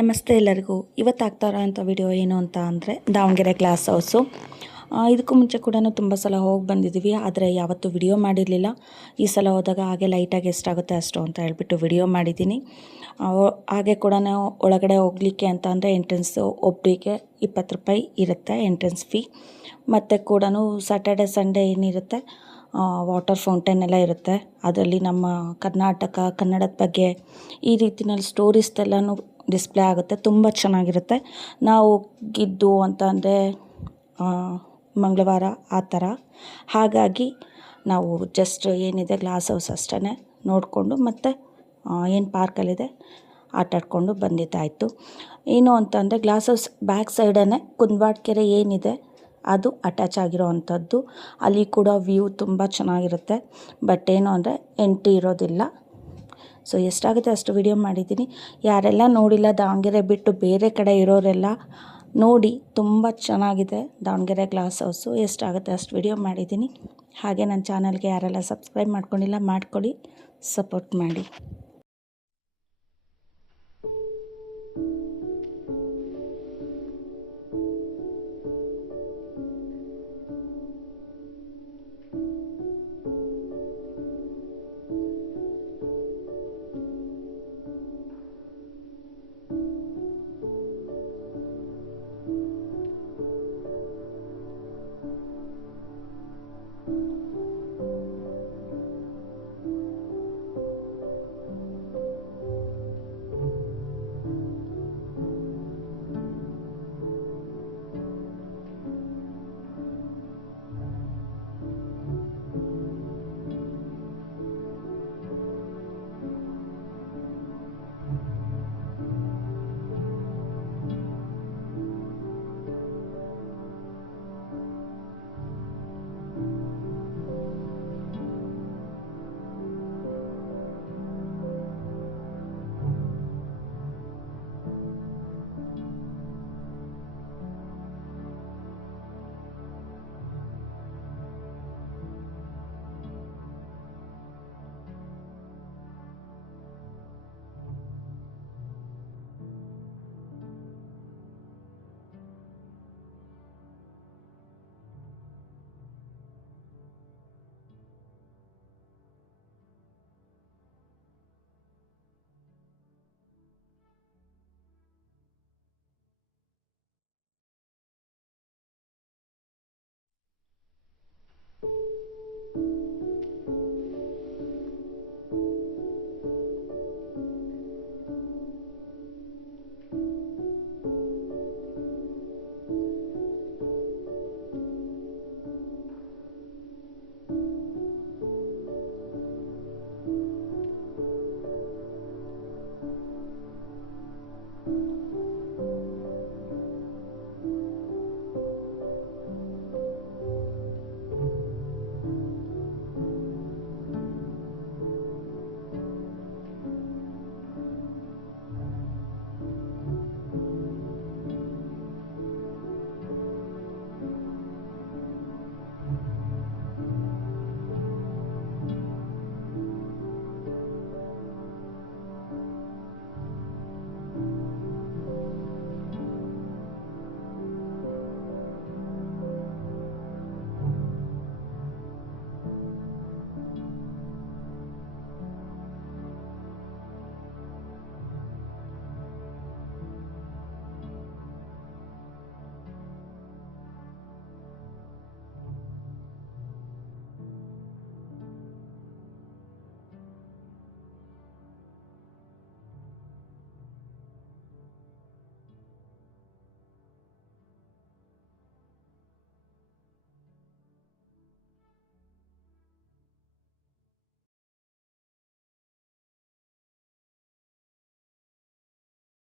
ನಮಸ್ತೆ ಎಲ್ಲರಿಗೂ. ಇವತ್ತು ಆಗ್ತಾ ಇರೋಂಥ ವಿಡಿಯೋ ಏನು ಅಂತ ಅಂದರೆ ದಾವಣಗೆರೆ ಗ್ಲಾಸ್ ಹೌಸು. ಇದಕ್ಕೂ ಮುಂಚೆ ಕೂಡ ತುಂಬ ಸಲ ಹೋಗಿ ಬಂದಿದ್ದೀವಿ, ಆದರೆ ಯಾವತ್ತೂ ವಿಡಿಯೋ ಮಾಡಿರಲಿಲ್ಲ. ಈ ಸಲ ಹೋದಾಗ ಹಾಗೆ ಲೈಟಾಗಿ ಎಷ್ಟಾಗುತ್ತೆ ಅಷ್ಟು ಅಂತ ಹೇಳ್ಬಿಟ್ಟು ವಿಡಿಯೋ ಮಾಡಿದ್ದೀನಿ. ಹಾಗೆ ಕೂಡ ಒಳಗಡೆ ಹೋಗಲಿಕ್ಕೆ ಅಂತ ಅಂದರೆ ಎಂಟ್ರೆನ್ಸು ಒಬ್ಬರಿಗೆ 20 ರೂಪಾಯಿ ಇರುತ್ತೆ ಎಂಟ್ರೆನ್ಸ್ ಫೀ. ಮತ್ತು ಕೂಡ ಸ್ಯಾಟರ್ಡೆ ಸಂಡೇ ಏನಿರುತ್ತೆ ವಾಟರ್ ಫೌಂಟೇನ್ ಎಲ್ಲ ಇರುತ್ತೆ. ಅದರಲ್ಲಿ ನಮ್ಮ ಕರ್ನಾಟಕ ಕನ್ನಡದ ಬಗ್ಗೆ ಈ ರೀತಿಯಲ್ಲಿ ಸ್ಟೋರೀಸ್ದೆಲ್ಲನೂ ಡಿಸ್ಪ್ಲೇ ಆಗುತ್ತೆ. ತುಂಬ ಚೆನ್ನಾಗಿರುತ್ತೆ. ನಾವು ಹೋಗಿದ್ದು ಅಂತ ಅಂದರೆ ಮಂಗಳವಾರ ಆ ಥರ. ಹಾಗಾಗಿ ನಾವು ಜಸ್ಟ್ ಏನಿದೆ ಗ್ಲಾಸ್ ಹೌಸ್ ಅಷ್ಟೇ ನೋಡಿಕೊಂಡು ಮತ್ತು ಏನು ಪಾರ್ಕಲ್ಲಿದೆ ಆಟಾಡಿಕೊಂಡು ಬಂದಿದ್ದಾಯಿತು. ಏನು ಅಂತಂದರೆ ಗ್ಲಾಸ್ ಹೌಸ್ ಬ್ಯಾಕ್ ಸೈಡೇ ಕುಂದವಾಡ ಕೆರೆ ಏನಿದೆ ಅದು ಅಟ್ಯಾಚ್ ಆಗಿರೋ ಅಂಥದ್ದು. ಅಲ್ಲಿ ಕೂಡ ವ್ಯೂ ತುಂಬ ಚೆನ್ನಾಗಿರುತ್ತೆ. ಬಟ್ ಏನು ಅಂದರೆ ಎಂಟ್ರಿ ಇರೋದಿಲ್ಲ. ಸೊ ಎಷ್ಟಾಗುತ್ತೆ ಅಷ್ಟು ವಿಡಿಯೋ ಮಾಡಿದ್ದೀನಿ. ಯಾರೆಲ್ಲ ನೋಡಿಲ್ಲ ದಾವಣಗೆರೆ ಬಿಟ್ಟು ಬೇರೆ ಕಡೆ ಇರೋರೆಲ್ಲ ನೋಡಿ, ತುಂಬ ಚೆನ್ನಾಗಿದೆ ದಾವಣಗೆರೆ ಗ್ಲಾಸ್ ಹೌಸು. ಎಷ್ಟಾಗುತ್ತೆ ಅಷ್ಟು ವಿಡಿಯೋ ಮಾಡಿದ್ದೀನಿ. ಹಾಗೆ ನನ್ನ ಚಾನಲ್ಗೆ ಯಾರೆಲ್ಲ ಸಬ್ಸ್ಕ್ರೈಬ್ ಮಾಡ್ಕೊಂಡಿಲ್ಲ ಮಾಡ್ಕೊಳ್ಳಿ, ಸಪೋರ್ಟ್ ಮಾಡಿ.